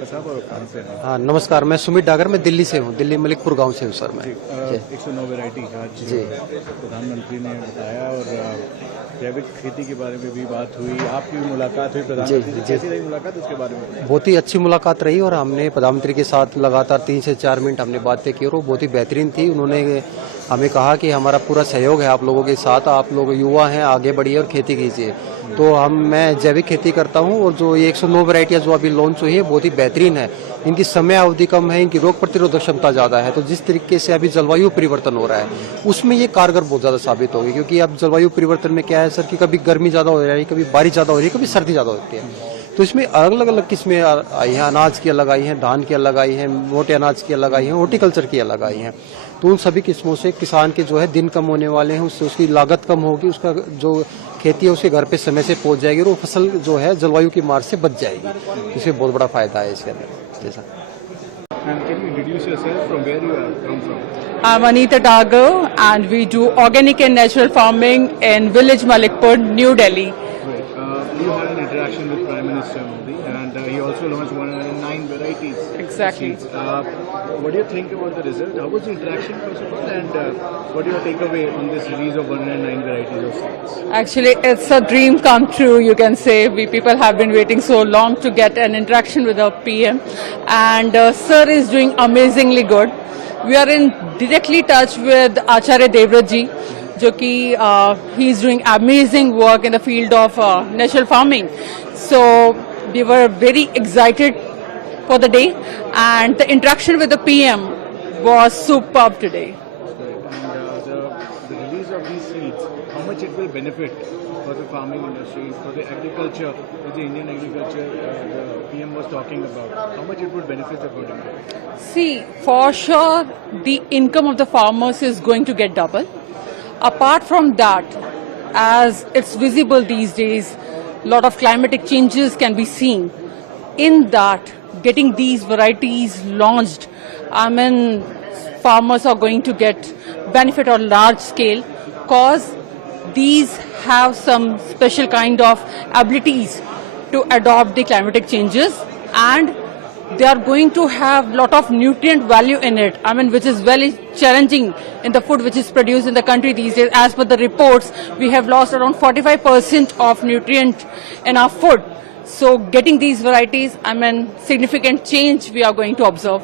Doctor साहब और कहाँ से हैं? हाँ नमस्कार, मैं सुमित डागर, मैं दिल्ली से हूँ, दिल्ली मलिकपुर गांव से हूँ सर मैं। 109 वैरायटी आज जी। प्रधानमंत्री ने बताया और जैविक खेती के बारे में भी बात हुई, आपकी भी मुलाकात हुई प्रधानमंत्री से, कैसी रही मुलाकात उसके बारे में? बहुत ही अच्छी मुलाकात रही और हमने प्रधानमंत्री के साथ लगातार 3 से 4 मिनट हमने बातें की और वो बहुत ही बेहतरीन थी। उन्होंने हमें कहा कि हमारा पूरा सहयोग है आप लोगों के साथ, आप लोग युवा हैं, आगे बढ़िए और खेती कीजिए। तो मैं जैविक खेती करता हूं और जो ये 109 वैरायटियां जो अभी लॉन्च हुई है बहुत ही बेहतरीन है। इनकी समय अवधि कम है, इनकी रोग प्रतिरोधक क्षमता ज्यादा है। तो जिस तरीके से अभी जलवायु परिवर्तन हो रहा है उसमें ये कारगर बहुत ज्यादा साबित होगी, क्योंकि अब जलवायु परिवर्तन में क्या है सर कि कभी गर्मी ज्यादा हो रही है, कभी बारिश ज्यादा हो रही है, कभी सर्दी ज्यादा होती है। तो इसमें अलग अलग किस्में आई हैं, अनाज की अलग आई हैं, धान की अलग आई हैं, मोटे अनाज की अलग आई हैं, हॉर्टिकल्चर की अलग आई हैं। तो उन सभी किस्मों से किसान के जो है दिन कम होने वाले हैं, उससे उसकी लागत कम होगी, उसका जो खेती है उसके घर पे समय से पहुंच जाएगी और वो फसल जो है जलवायु की मार से बच जाएगी। इसमें बहुत बड़ा फायदा है इसके अंदर। जैसा And can you introduce yourself from where you have come from? I'm Anita Dagar and we do organic and natural farming in village Malikpur, New Delhi. Great. You had an interaction with Prime Minister Modi and he also launched 109 varieties. Exactly. Seeds. What do you think about the result? How was the interaction first of all, and what do you take away on this release of 109 varieties of seeds? Actually, it's a dream come true, you can say. We people have been waiting so long to get an interaction with our PM, and Sir is doing amazingly good. We are in directly touch with Acharya Devrat ji, जो कि he is doing amazing work in the field of natural farming. So we were very excited for the day, and the interaction with the PM was superb today. And the release of these seeds, how much it will benefit for the farming industry, for the agriculture, for the Indian agriculture the PM was talking about, how much it would benefit the product? See, for sure, the income of the farmers is going to get double. Apart from that, as it's visible these days, a lot of climatic changes can be seen. In that, getting these varieties launched, I mean, farmers are going to get benefit on large scale, because these have some special kind of abilities to adopt the climatic changes, and they are going to have lot of nutrient value in it, I mean, which is very challenging in the food which is produced in the country these days. As per the reports, we have lost around 45% of nutrient in our food. So getting these varieties, I mean, significant change we are going to observe.